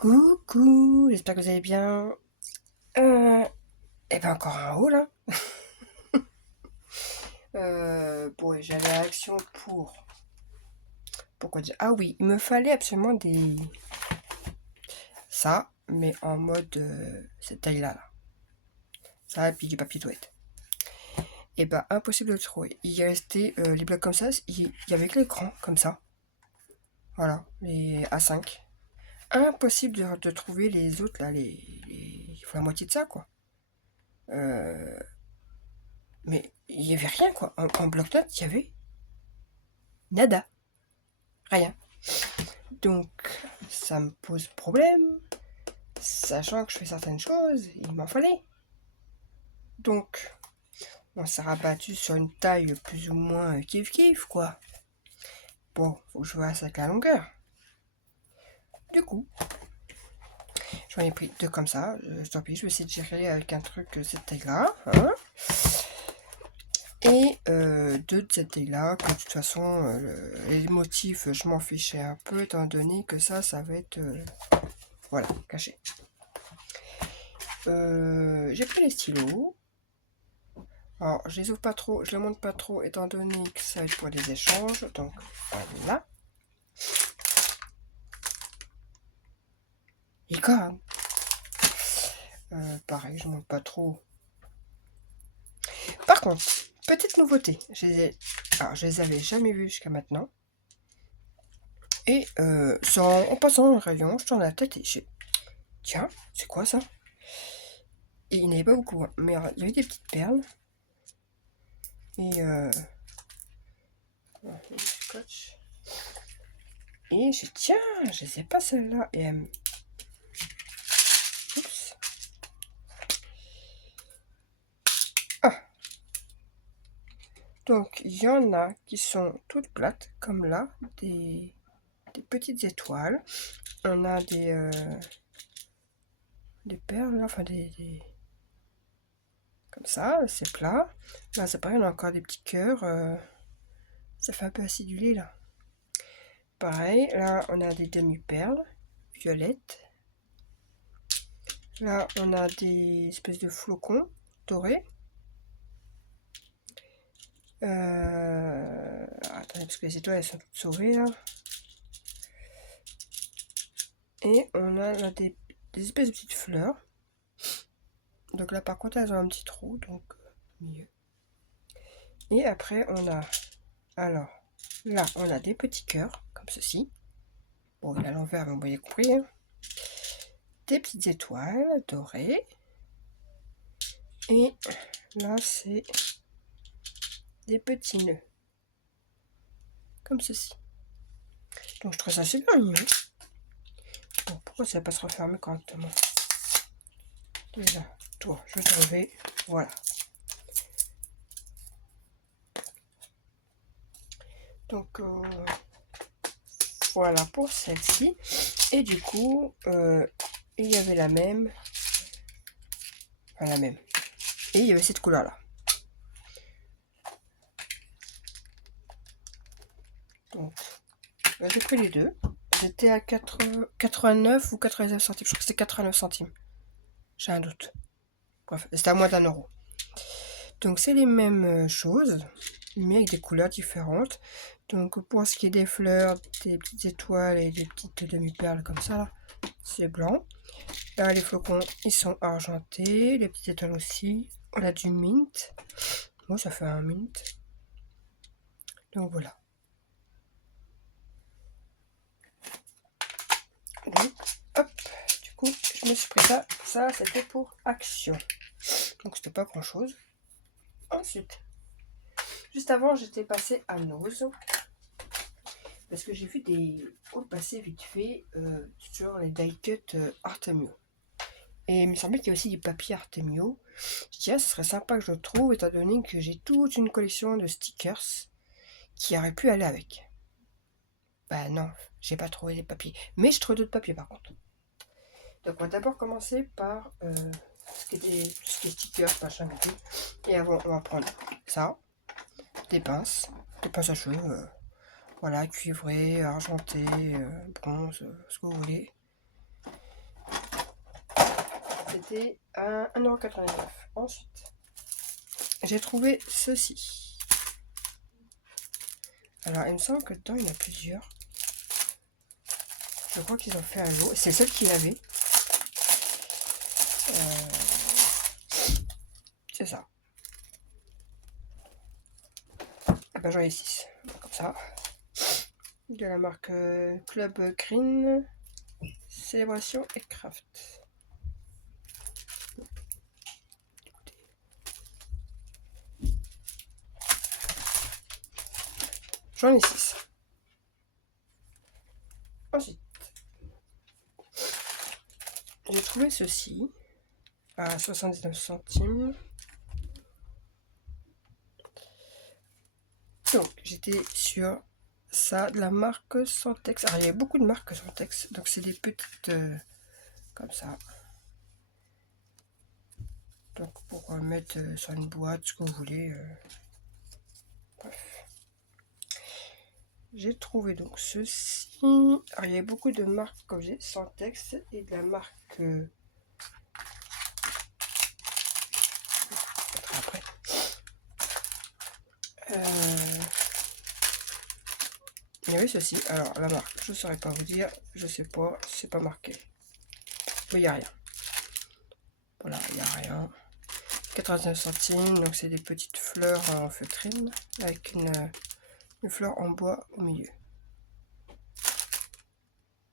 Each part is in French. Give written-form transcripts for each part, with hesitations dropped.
Coucou, j'espère que vous allez bien. Euh, et ben encore un haut là. Bon, j'avais l'action pour. Pourquoi dire? Ah oui, il me fallait absolument des. Ça, mais en mode cette taille-là. Là. Ça, et puis du papier toilette. Et ben impossible de le trouver. Il est resté les blocs comme ça, il y avait que l'écran comme ça. Voilà, les A5. Impossible de trouver les autres là, il faut la moitié de ça quoi. Euh, mais il y avait rien quoi. En bloc-notes, il y avait nada. Rien. Donc, ça me pose problème, sachant que je fais certaines choses, il m'en fallait. Donc, on s'est rabattu sur une taille plus ou moins kiff-kiff, quoi. Bon, faut que je vois ça avec la longueur. Du coup, j'en ai pris deux comme ça. Tant pis, je vais essayer de gérer avec un truc cette taille-là. Hein. Et deux de cette taille-là, que de toute façon, les motifs, je m'en fichais un peu, étant donné que ça va être, voilà, caché. J'ai pris les stylos. Alors, je les ouvre pas trop, je les montre pas trop, étant donné que ça va être pour des échanges. Donc, voilà. Licorne. Pareil, je montre pas trop. Par contre, petite nouveauté. Alors, je les avais jamais vus jusqu'à maintenant. Et en passant dans le rayon, je tourne la tête et je tiens, c'est quoi ça? Et il n'y avait pas beaucoup, hein. Mais alors, il y avait des petites perles. Et scotch. Et tiens, je sais pas celle-là. Et elle oups. Ah. Donc, il y en a qui sont toutes plates, comme là, des petites étoiles. On a des perles, là, enfin comme ça, c'est plat. Là, c'est pareil, on a encore des petits cœurs. Ça fait un peu acidulé, là. Pareil, là, on a des demi-perles violettes. Là, on a des espèces de flocons dorés. Attendez, parce que les étoiles, elles sont toutes sauvées, là. Et on a là des espèces de petites fleurs. Donc là, par contre, elles ont un petit trou, donc mieux. Et après, on a... Alors, là, on a des petits cœurs, comme ceci. Bon, il est à l'envers, mais vous avez compris. Hein. Des petites étoiles dorées. Et là, c'est des petits nœuds. Comme ceci. Donc, je trouve ça super mignon. Bon, pourquoi ça va pas se refermer correctement? Déjà, toi, je vais t'enlever. Voilà. Donc, voilà pour celle-ci. Et du coup, il y avait la même. Enfin, la même. Et il y avait cette couleur-là. Donc, j'ai pris les deux. J'étais à 89 ou 99 centimes. Je crois que c'était 89 centimes. J'ai un doute. Bref, c'était à moins d'1 euro. Donc, c'est les mêmes choses, mais avec des couleurs différentes. Donc, pour ce qui est des fleurs, des petites étoiles et des petites demi-perles comme ça, c'est blanc. Là, les flocons, ils sont argentés. Les petites étoiles aussi. On a du mint. Moi, ça fait un mint. Donc, voilà. Donc, hop, du coup, je me suis pris ça. Ça, c'était pour Action. Donc, c'était pas grand chose. Ensuite, juste avant, j'étais passée à Nose. Parce que j'ai vu des hauts passer vite fait sur les die cut Artemio. Et il me semblait qu'il y a aussi du papier Artemio. Je dis, ah, ce serait sympa que je le trouve, étant donné que j'ai toute une collection de stickers qui aurait pu aller avec. Bah non, j'ai pas trouvé les papiers. Mais je trouve d'autres papiers par contre. Donc on va d'abord commencer par tout ce qui est stickers, machin et tout. Et avant, on va prendre ça, des pinces à cheveux, voilà, cuivré, argenté, bronze, ce que vous voulez. C'était à 1,99 €. Ensuite, j'ai trouvé ceci. Alors, il me semble que dedans, il y en a plusieurs. Je crois qu'ils ont fait un lot. C'est celle qu'il avait. C'est ça. Ah ben, j'en ai 6. Comme ça. De la marque Club Green, Célébration et Craft. J'en ai 6. Ensuite, j'ai trouvé ceci à 79 centimes. Donc, j'étais sur ça, de la marque Santex. Alors, il y a beaucoup de marques Santex. Donc, c'est des petites comme ça. Donc, pour mettre sur une boîte, ce que vous voulez. Bref. J'ai trouvé donc ceci. Alors, il y a beaucoup de marques comme j'ai Santex et de la marque. Après. Il y avait ceci. Alors, la marque, je ne saurais pas vous dire. Je sais pas. C'est pas marqué. Mais il n'y a rien. Voilà, il n'y a rien. 89 centimes. Donc, c'est des petites fleurs en feutrine avec une fleur en bois au milieu.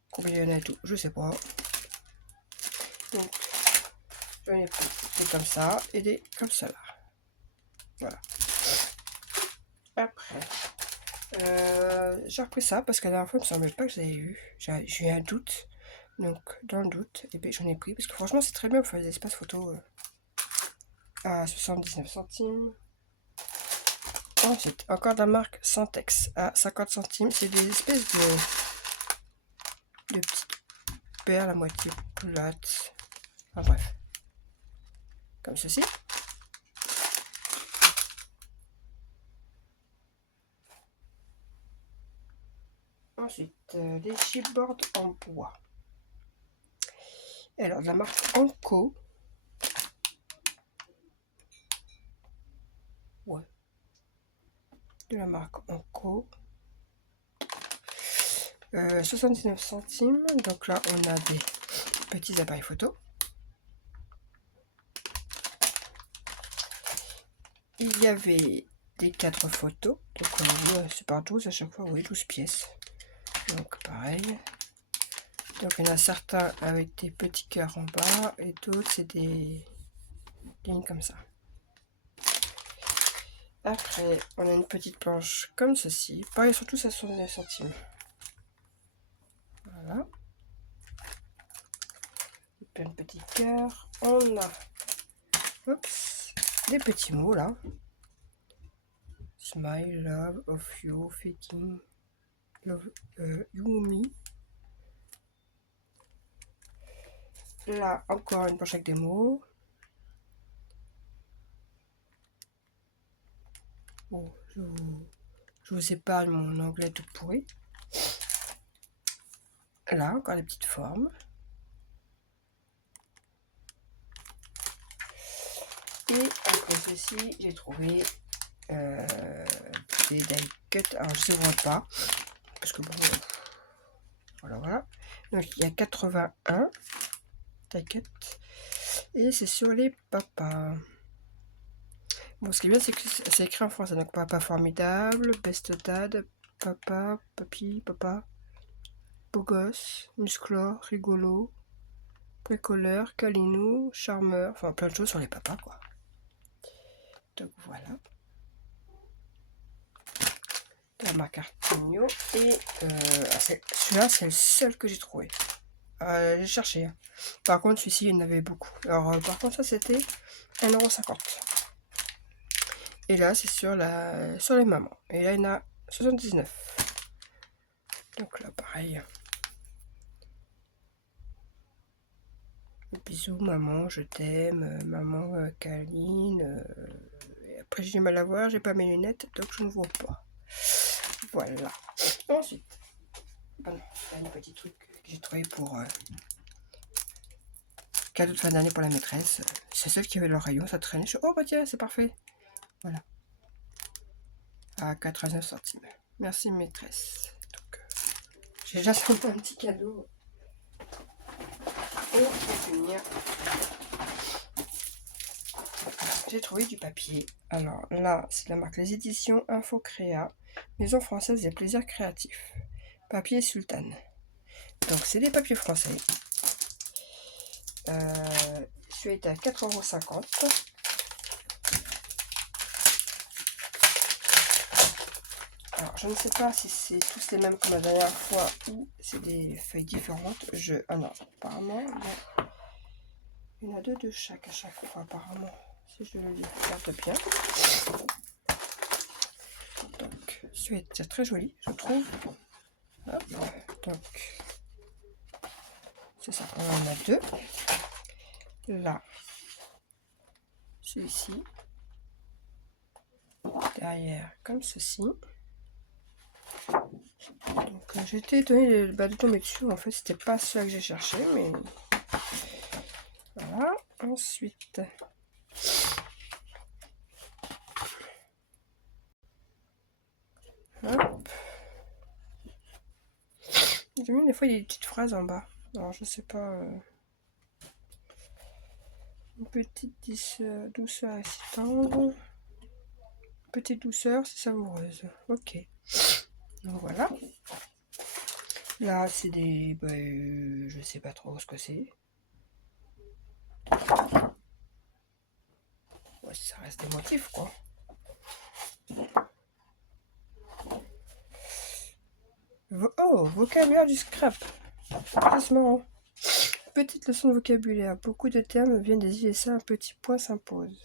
Combien il y en a et tout, je sais pas. Donc, j'en ai pris des comme ça et des comme ça là. Voilà. Après, j'ai repris ça parce que la dernière fois, il me semblait pas que j'avais eu. J'ai eu un doute. Donc, dans le doute, et bien, j'en ai pris parce que franchement, c'est très bien pour faire des espaces photos à 79 centimes. Ensuite, encore de la marque Santex à 50 centimes. C'est des espèces de petites perles à moitié plates. Enfin bref. Comme ceci. Ensuite, des chipboards en bois. Alors, de la marque Anko. Ouais. De la marque Anko. 79 centimes. Donc là, on a des petits appareils photo. Il y avait des 4 photos. Donc, c'est par 12 à chaque fois. Oui, 12 pièces. Donc, pareil. Donc, il y en a certains avec des petits cœurs en bas. Et d'autres, c'est des lignes comme ça. Après, on a une petite planche comme ceci. Pareil, surtout, ça 79 centimes. Voilà. Plein de petits cœurs. On a des petits mots là. Smile, love, of you, faking, love, you, me. Là, encore une planche avec des mots. Bon, je vous épargne mon anglais tout pourri. Là, encore des petites formes. Et après ceci, j'ai trouvé des die cut. Alors, je ne sais pas. Parce que bon, voilà. Donc, il y a 81 die cut. Et c'est sur les papas. Bon, ce qui est bien, c'est que c'est écrit en français. Donc, papa formidable, best dad, papa, papy, papa, beau gosse, musclore, rigolo, bricoleur, câlinou, charmeur. Enfin, plein de choses sur les papas, quoi. Donc, voilà. La marque Artigno. Et celui-là, c'est le seul que j'ai trouvé. J'ai cherché. Hein. Par contre, celui-ci, il y en avait beaucoup. Alors, par contre, ça, c'était 1,50 €. Et là, c'est sur les mamans. Et là, il y en a 79. Donc là, pareil. Bisous, maman, je t'aime. Maman, câline. Et après, j'ai du mal à voir. J'ai pas mes lunettes, donc je ne vois pas. Voilà. Ensuite, un petit truc que j'ai trouvé pour Cadeau de fin d'année pour la maîtresse. C'est celle qui avait le rayon, ça traînait. Oh bah tiens, c'est parfait. Voilà. À 89 centimes. Merci maîtresse. Donc, j'ai déjà senti un petit cadeau. Et pour finir, j'ai trouvé du papier. Alors là, c'est la marque Les Éditions Info Créa, Maison française des plaisirs créatifs. Papier Sultan. Donc c'est des papiers français. Celui-là était à 4,50 €. Alors je ne sais pas si c'est tous les mêmes que la dernière fois ou c'est des feuilles différentes. Ah non, apparemment il y en a deux de chaque à chaque fois apparemment. Si je le regarde bien. Donc celui-là est très joli, je trouve. Hop. Donc c'est ça, on en a deux. Là, celui-ci. Derrière, comme ceci. Donc j'ai été étonnée de tomber dessus. En fait, c'était pas ça que j'ai cherché, mais voilà. Ensuite, hop. J'ai mis des fois il y a des petites phrases en bas. Alors je sais pas. Une petite douceur et si tendre. Petite douceur, c'est savoureuse. Ok. Donc voilà. Là, c'est des... je sais pas trop ce que c'est. Ouais, ça reste des motifs, quoi. Oh, vocabulaire du scrap. C'est marrant. Petite leçon de vocabulaire. Beaucoup de termes viennent des USA. Un petit point s'impose.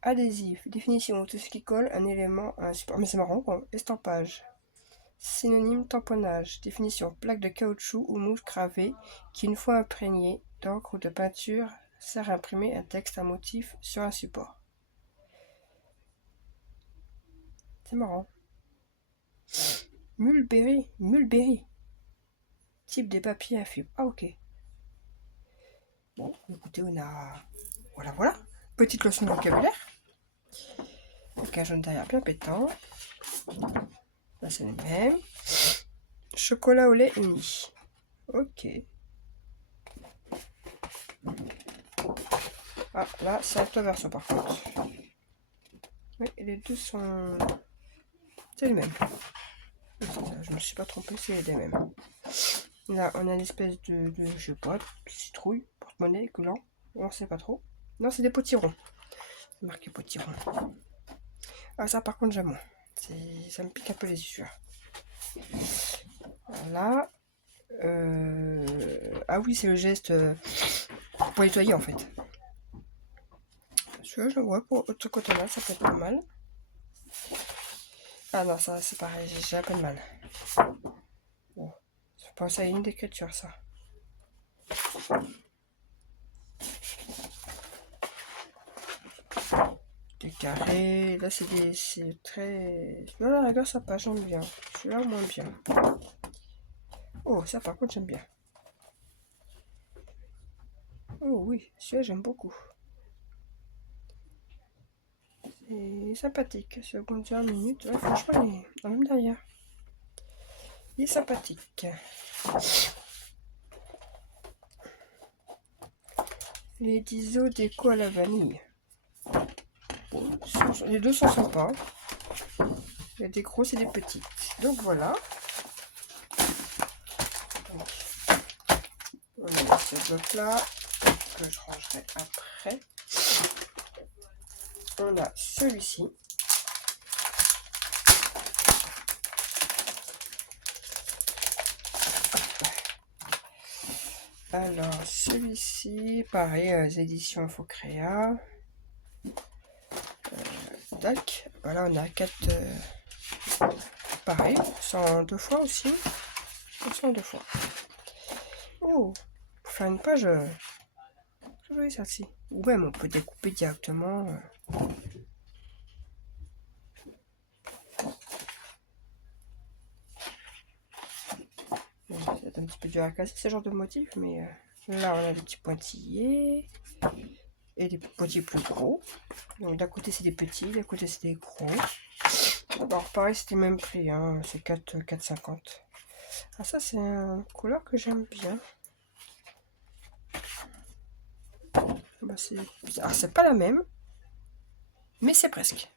Adhésif. Définition. Tout ce qui colle un élément à un support. Mais c'est marrant, quoi. Estampage. Synonyme. Tamponnage. Définition. Plaque de caoutchouc ou mousse gravée qui, une fois imprégnée d'encre ou de peinture, sert à imprimer un texte, un motif sur un support. C'est marrant. Mulberry. Mulberry. Type de papier à fibre. Ah, ok. Bon, écoutez, on a... Voilà, voilà. Petite leçon de vocabulaire. Donc un jaune derrière bien pétant. Là, c'est le même. Chocolat au lait uni. Ok. Ah, là, c'est la version par contre. Oui, les deux sont... C'est les mêmes. Je me suis pas trompée, c'est les mêmes. Là, on a une espèce de je sais pas, citrouille, porte-monnaie, collant. On sait pas trop. Non, c'est des potirons. C'est marqué potiron. Ah, ça, par contre, j'aime moins. Ça me pique un peu les yeux. Voilà. Ah oui, c'est le geste pour nettoyer en fait. Celui-là, je vois pour ce côté-là, ça peut être pas mal. Ah non, ça c'est pareil, j'ai un peu de mal. Bon, je pense à une d'écriture, ça. Des carrés, là c'est très... Celui-là, la rigueur, ça passe, j'aime bien. Celui-là, moins bien. Oh, ça par contre, j'aime bien. Oh oui, celui-là, j'aime beaucoup. C'est sympathique, seconde minute. Ouais, franchement, il est même derrière. Il est sympathique. Les Diso déco à la vanille. Bon, les deux sont sympas. Il y a des grosses et des petites. Donc voilà. Donc, on a ce bloc là que je rangerai après. On a celui-ci. Alors celui-ci, pareil, éditions Info Créa. Tac. Voilà, on a 4. Pareil, 102 fois aussi. 102 fois. Oh, pour faire une page, très jolie celle-ci. Ou même on peut découper directement. Bon, c'est un petit peu dur à casser ce genre de motif, mais Là, on a des petits pointillés et des pointillés plus gros. Donc, d'un côté, c'est des petits, d'un côté, c'est des gros. Alors, pareil, c'était le même prix, hein, c'est 4,50. Ah, ça, c'est une couleur que j'aime bien. Bah, c'est pas la même, mais c'est presque.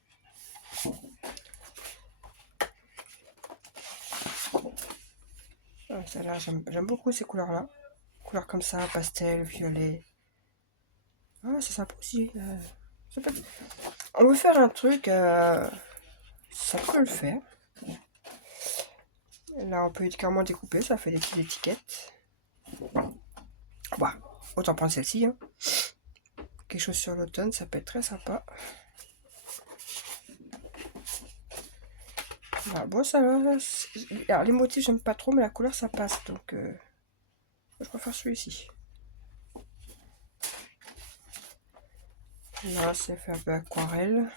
Ah, celle-là, j'aime beaucoup ces couleurs-là. Couleurs comme ça, pastel, violet. Ah, c'est sympa aussi. On veut faire un truc, ça peut le faire. Là, on peut carrément découper, ça fait des petites étiquettes. Bah, autant prendre celle-ci. Hein. Quelque chose sur l'automne, ça peut être très sympa. Voilà, bon, ça va. Alors, les motifs, j'aime pas trop, mais la couleur, ça passe. Donc, je préfère celui-ci. Là, c'est fait un peu aquarelle.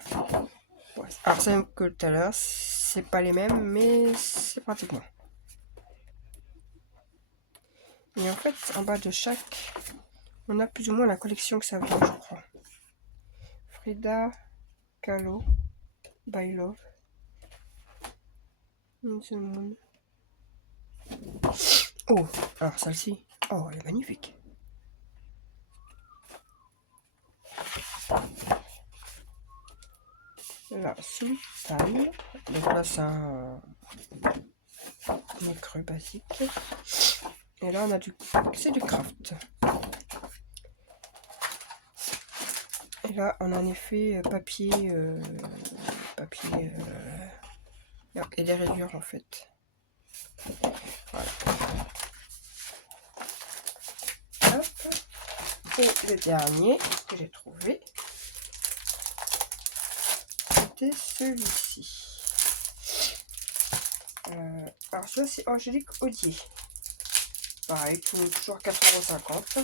Ouais. Alors, c'est même que tout à l'heure, c'est pas les mêmes, mais c'est pratiquement. Et en fait, en bas de chaque, on a plus ou moins la collection que ça vient, je crois. Frida Kahlo by Love. Oh, alors celle-ci. Oh, elle est magnifique. Là, Sultan. Donc là, c'est un écru basique. Et là, on a c'est du craft. Et là, on a un effet papier. Et des rayures en fait. Voilà. Hop. Et le dernier que j'ai trouvé, c'était celui-ci. Alors celui-là, c'est Angélique Audier. Pareil, toujours 4,50 €.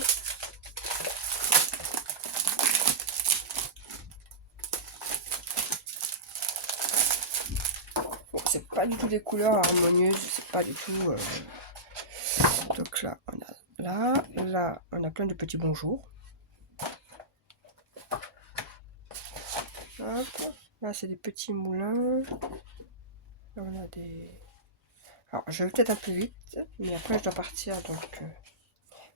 Bon, c'est pas du tout des couleurs harmonieuses, c'est pas du tout. Donc là, on a là, on a plein de petits bonjours. Hop. Là, c'est des petits moulins. Là, on a des. Alors, je vais peut-être un peu vite, mais après, je dois partir. Donc,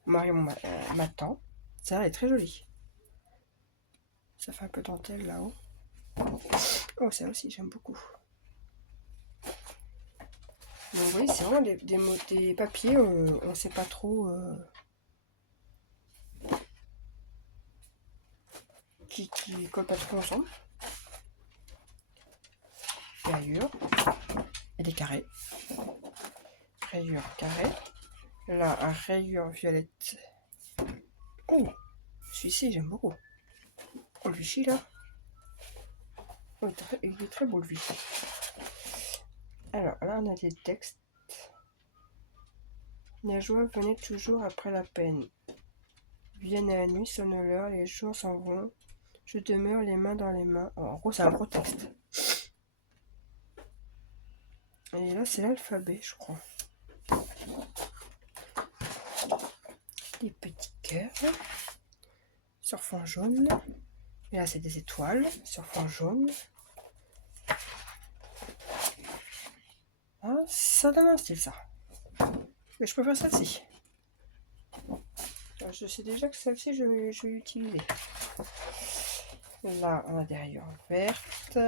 Marion m'attend. Ça, elle est très jolie. Ça fait un peu dentelle là-haut. Oh, ça aussi, j'aime beaucoup. Donc, vous voyez, c'est vraiment des papiers, on ne sait pas trop qui collent pas trop ensemble. Des rayures et des carrés. Rayures carrées. Là, un rayure violette. Oh, celui-ci, j'aime beaucoup. Oh, le Vichy là. Oh, il est très beau le Vichy. Alors là, on a des textes. La joie venait toujours après la peine. Viennent à la nuit, sonne l'heure, les jours s'en vont. Je demeure les mains dans les mains. Oh, en gros, c'est un gros texte. Et là, c'est l'alphabet, je crois. Des petits cœurs sur fond jaune. Et là, c'est des étoiles sur fond jaune. Ah, ça donne un style, ça. Mais je préfère celle-ci. Je sais déjà que celle-ci, je vais l'utiliser. Là, on a des rayures vertes.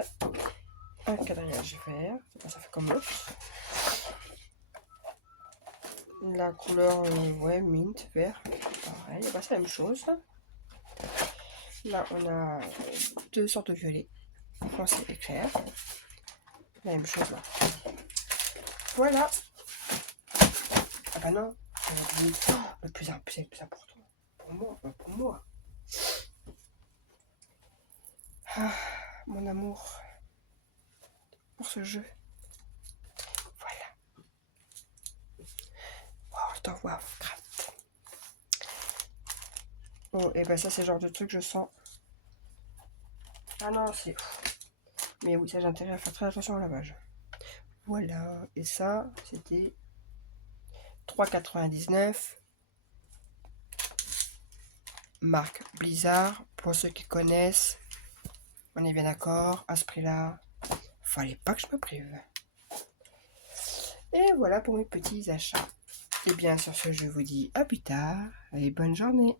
Un quadrillage vert. Ça fait comme l'autre. La couleur, ouais, mint, vert. Pareil, bah, c'est la même chose. Là, on a deux sortes de violets. Foncé et clair. La même chose là. Voilà. Ah bah non. Le plus important. Pour moi. Ah, mon amour pour ce jeu. Voilà. Oh, je t'envoie craft. Oh, et ben ça, c'est le genre de truc, je sens. Ah non, c'est. Mais oui, ça, j'ai intérêt à faire très attention au lavage. Voilà. Et ça, c'était 3,99. marque Blizzard, pour ceux qui connaissent. On est bien d'accord, à ce prix-là, fallait pas que je me prive. Et voilà pour mes petits achats. Et bien sur ce, je vous dis à plus tard et bonne journée.